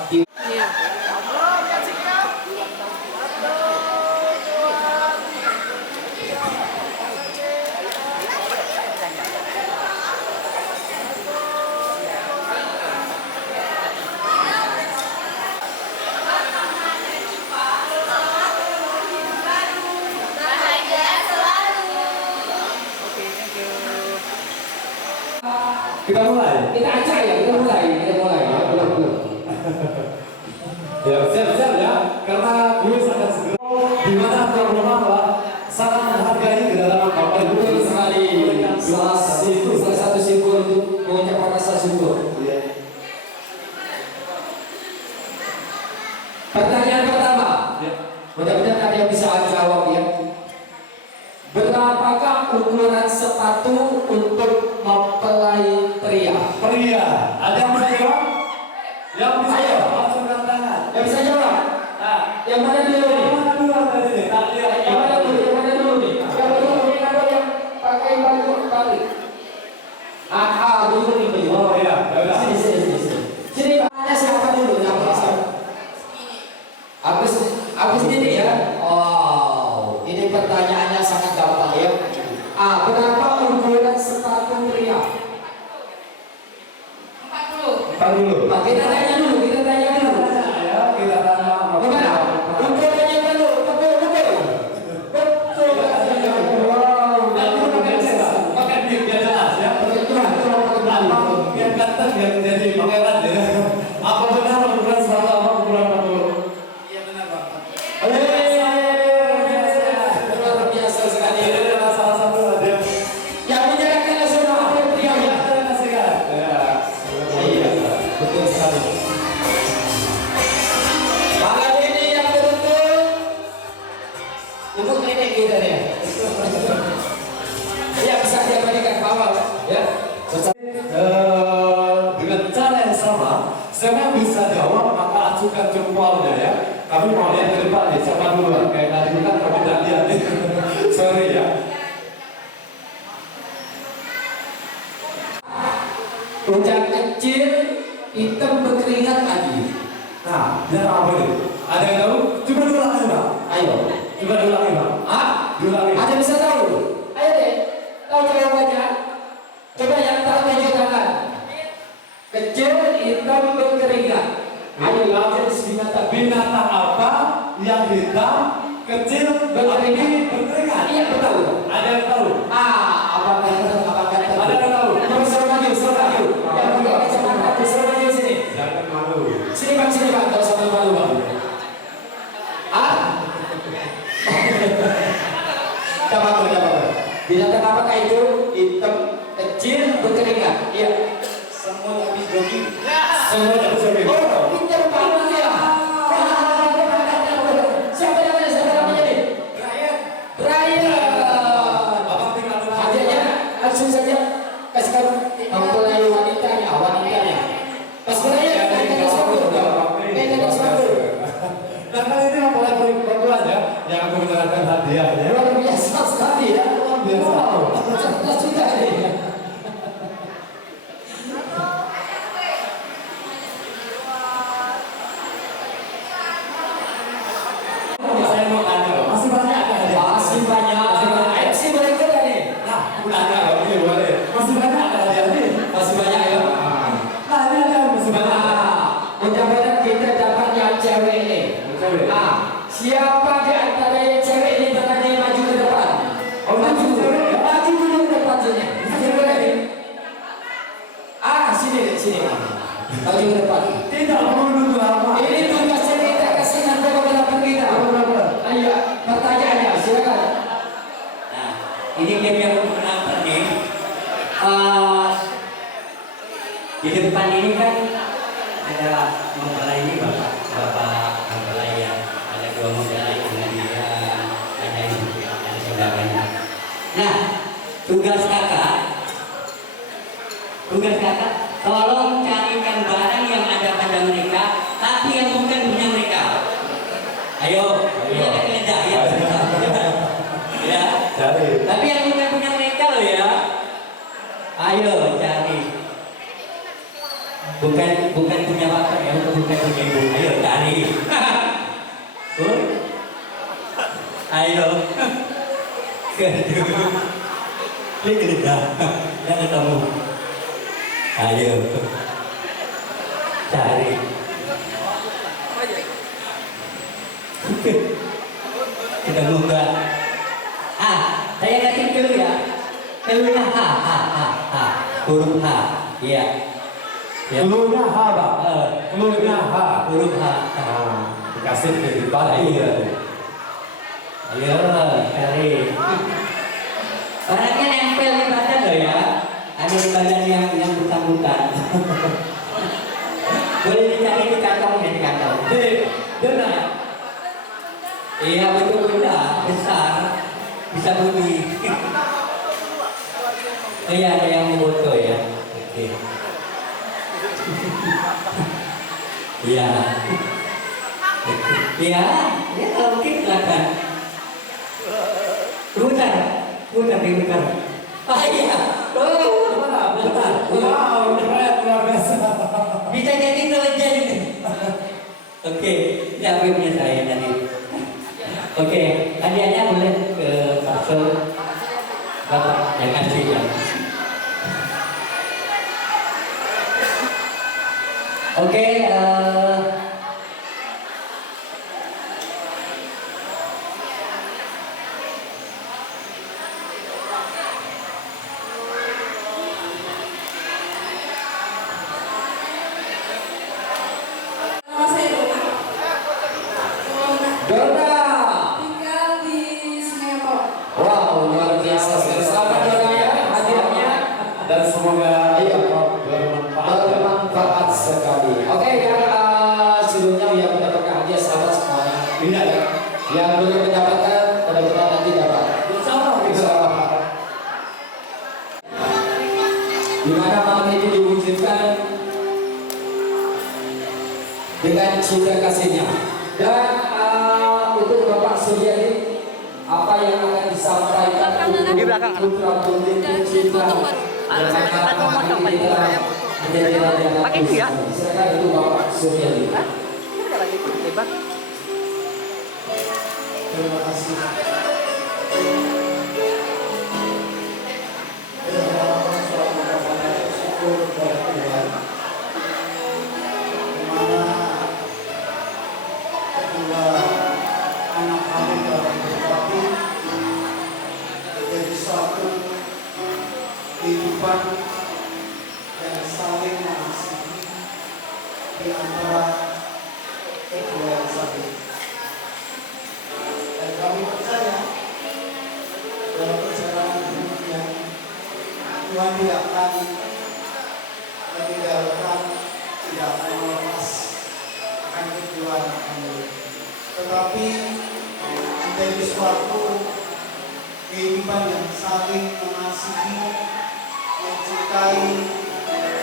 kita mulai. Kita acak ya, kita mulai ya, belum. Ya siap ya, karena gue sangat segera. Di mana tuan rumah Pak sangat menghargai kedalaman Bapak Ibu sekali. Salah satu simbol untuk mengucapkan rasa syukur. Pertanyaan pertama, mudah-mudahan ada yang bisa jawab ya. Berapakah ukuran sepatu untuk mempelai pria? Pria, ada yang bisa jawab? Yang bisa Ayo. jawab, langsung angkat tangan. Yang bisa jawab? Nah, yang mana dulu nih? Yang mana dulu tadi nih? Tak lihat. Yang mana dulu? Yang mana dulu nih? Yang dulu nih ada yang pakai baju balik. Dulu nih baju. Oh iya, udah. Sini. Sini tanya siapa dulu? Yang bisa. Agus ini ya. Oh, ini pertanyaannya sangat gampang ya. Berapa ukuran sepatu pria? 40. Kita tanya dulu. Ya, kita tanya. Gimana? Ukurannya dulu. Betul. Wow. Dan itu pakai bib biar jelas ya. Biar ganteng biar jadi pangeran ya. Apa benar ukuran sepatu apa ukuran 40? Iya benar Pak. Luar biasa sekali. Ini adalah salah satu ada Yang menyerahkan nasional apa pria ya? Iya, betul sekali. Malam ini yang beruntung untuk nenek kita ya. Ya bisa diabadikan bawah ya. Dengan cara yang sama, semua bisa jawab maka acukan jempolnya ya. Kami mau lihat ke depan nih, siapa dulu? Kayak tadi kan kami tidak lihat nih. Sorry ya. Bocah kecil hitam berkeringat lagi. Nah, biar apa nih? Ada yang tahu? Coba diulangi Pak. Ayo. Coba diulangi Pak. Diulangi. Ada bisa tahu? Ayo deh. Tahu jawabannya? Coba yang tahu tunjuk tangan. Kecil hitam berkeringat. Ayo jenis binatang apa yang hitam, kecil, berkeringat? Iya betul. Ada yang tahu? Apakah Ada yang tahu? Profesor maju. Yang pakai kacamata, profesor maju sini. Jangan malu. Sini Pak, nggak usah malu Bang. Apa? Binatang apakah itu? Hitam, kecil, berkeringat. Iya. Semut habis jogging. Semua ada jogging. Oh, pintar banget ya. Siapa namanya nih? Brian. Hadiahnya langsung saja kasih mempelai wanitanya. Mas Brian, mekanis waktu. Nah kali ini mempelai perempuan ya, yang aku menyerahkan hadiahnya. Luar biasa sekali ya. Luar biasa. Wow, cerdas juga ini. Saya mau tanya loh, masih banyak kan hadiah? Masih banyak. Ayo sih boleh ikut ya nih. Nah, aku tanya loh, ini boleh. Masih banyak kan hadiah nih? Masih banyak ya. Nah, ini ada masih banyak. Mudah-mudahan kita dapat yang cewek ini. Cewek. Siapa di antara yang cewek ini tangannya maju ke depan? Oh, maju cewek ya? Maju dulu ke depan sini. Cewek lagi. Sini. Maju ke depan. Tidak perlu nunggu lama. Ini tugasnya kita kasih nanti kepada kita. Ayo, pertanyaannya silakan. Nah, ini game yang menantang nih. Di depan ini kan ada mempelai ini bapak mempelai ya. Ada dua mempelai, kemudian ada ibu, ada saudaranya. Nah, tugas kakak, tolong carikan barang yang ada pada mereka, tapi yang bukan punya mereka. Ayo, ini ada geledah ya. Ya. Cari. Tapi yang bukan punya mereka loh ya. Ayo cari. Bukan punya bapak ya, bukan punya ibu. Ayo cari. Ayo. Ini geledah. Yang ketemu. Ayo. Cari. Ketemu enggak? Saya kasih clue ya. Clue-nya H. Huruf H. Iya. Clue-nya H, Bang. Clue-nya H. Huruf H. Dikasih di batu ya. Ayo, cari. Orangnya nempel di badan loh ya. Ada di badan yang bukan. Boleh dicari di kantong ya, di kantong. Benar. Iya betul besar, bisa bumi. Oh iya ada yang foto ya. Oke. Iya. Iya, oke silakan. Putar. Iya. Putar. Wow, keren, luar biasa. Bisa jadi intelijen. Oke, siapa yang punya saya tadi? Oke, hadiahnya boleh ke Pastor Bapak yang kasih ya. Oke, dan semoga bermanfaat sekali. Oke, yang sebelumnya yang mendapatkan hadiah selamat semuanya. Iya ya. Yang belum mendapatkan, mudah-mudahan nanti dapat. Bisa. Di mana malam ini diwujudkan dengan cinta kasihnya. Dan untuk Bapak Suryadi, apa yang akan disampaikan untuk putra putri tercinta menjadi raja Ratu. Silakan itu Bapak Suryadi. Terima kasih. sakit. Dan kami percaya dalam perjalanan hidupnya Tuhan tidak akan meninggalkan, tidak akan melepas akan perjuangan kami. Tetapi menjadi suatu kehidupan yang saling mengasihi, mencintai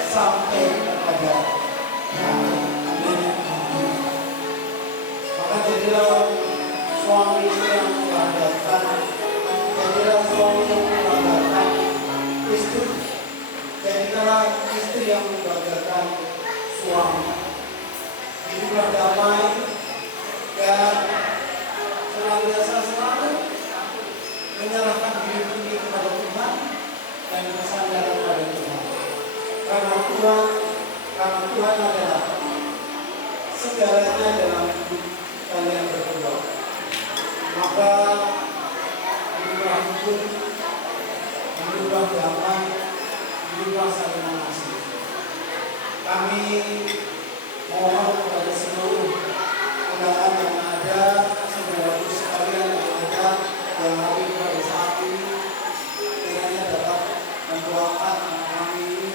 sampai kepada nenek moyang. Maka jadilah suami yang membanggakan, jadilah suami yang membanggakan istri, jadilah istri yang membanggakan suami. Hiduplah damai dan senantiasa selalu menyerahkan diri ini kepada Tuhan dan bersandar kepada Tuhan. Karena Tuhan adalah segalanya dalam hidup kalian berdua. Maka hiduplah rukun, hiduplah damai, hiduplah saling mengasihi. Kami mohon kepada seluruh undangan yang ada, saudara sekalian yang ada, yang hadir pada saat ini, kiranya dapat mendoakan anak kami ini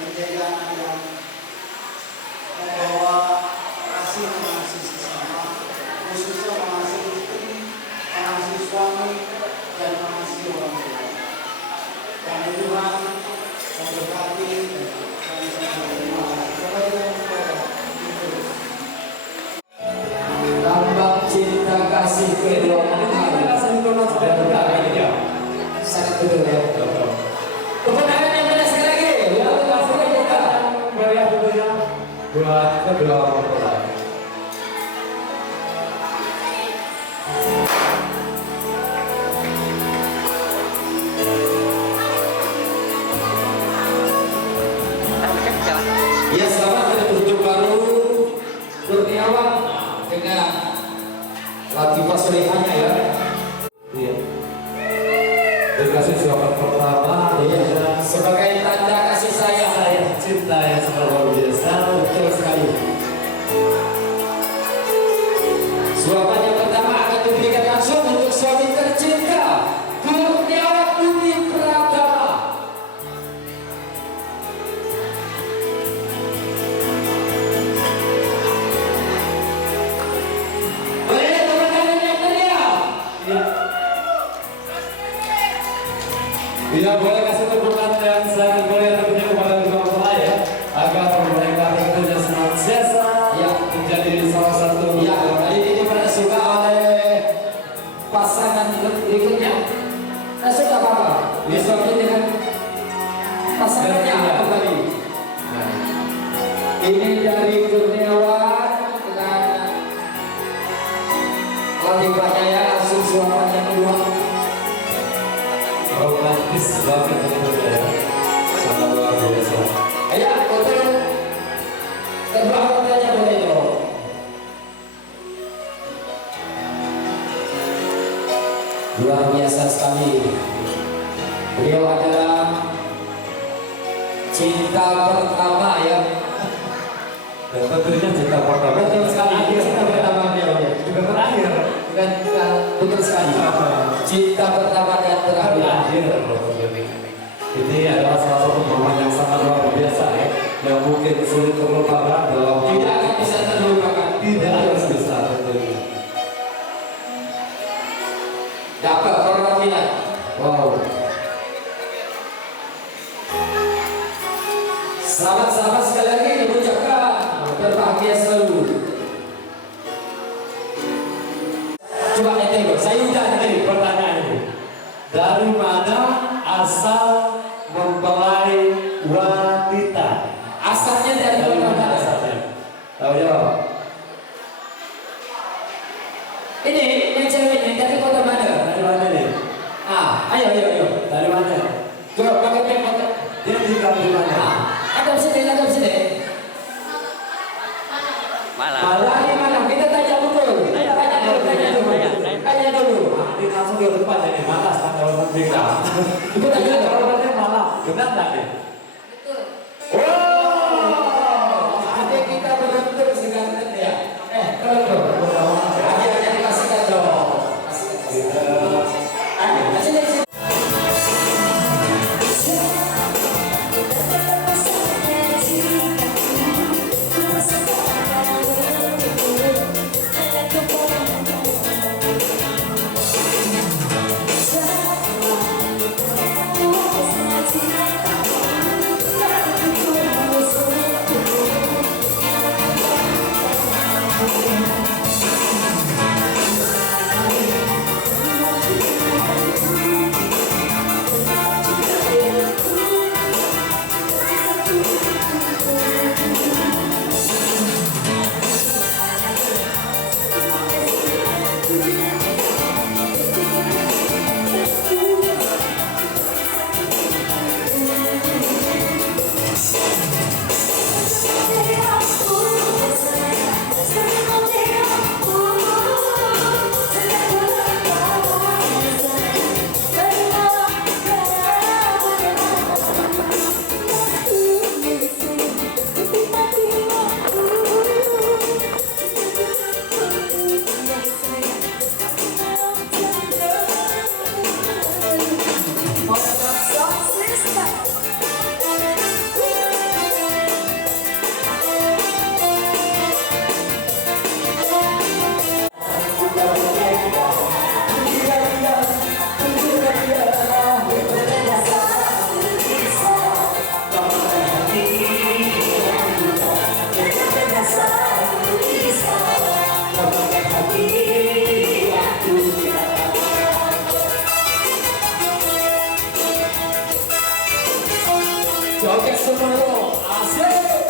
menjadi anak yang membawa kasih mengasihi sesama, khususnya mengasihi istri, mengasihi suami, dan mengasihi orang tua. Dan Tuhan memberkati dan kami terima kasih kepada lambang cinta kasih kedua sangat betul ya. Kemenangan yang mana sekali lagi? meriah tentunya buat kedua mempelai. Ya, selamat beruntung baru Kurniawan dengan Latifah Sulaimannya ya. Iya. Dikasih suapan pertama, Iya, sebagai tanda kasih sayang. cinta yang sangat luar biasa. Betul sekali. Suapan yang pertama akan diberikan langsung untuk suami tercinta Kurniawan Budi Pratama. Boleh tepuk tangan yang meriah. Iya, boleh kasih tepukan yang sangat boleh tentunya kepada kedua mempelai ya, agar mereka tentunya senantiasa Ya. menjadi salah satu Ya, ini pada suka oleh pasangan berikutnya. Suka apa? Disuapin dengan pasangannya apa tadi? Ini dari Kurniawan dengan Latifahnya ya, langsung suapan yang kedua. romantis banget tentunya ya, sangat luar biasa. Ayo, untuk kedua orangnya boleh dong. Luar biasa sekali. Beliau adalah cinta pertama ya. Dan tentunya cinta pertama. Betul sekali. Cinta pertama beliau ya. Juga terakhir. Bukan, betul sekali. Cinta pertama dan terakhir. Ini adalah salah satu momen yang sangat luar biasa ya, yang mungkin sulit terlupakan dalam Tidak akan bisa terlupakan. tidak akan bisa tentunya. Dapat perwakilan. Wow. Sahabat-sahabat sekali lagi mengucapkan berbahagia selalu. Coba ente bro, saya udah Ini pertanyaan ini, dari mana asal mempelai wanita? asalnya dari Dari mana mana? asalnya? Tahu jawab? Ini yang ceweknya dari kota mana? Dari mana nih? Ayo. Dari mana? Coba pakai pakai. Dia tinggal di mana? Ada sini. Malah. Dari mana? Kita tanya dulu. Tanya dulu. Nanti langsung ke depan ini, mana standar merdeka? Itu tanya dulu. Jawabannya malah, benar nggak nih? Betul. Wow, adik kita betul-betul seganteng ya. Kalau Oke semuanya, asik.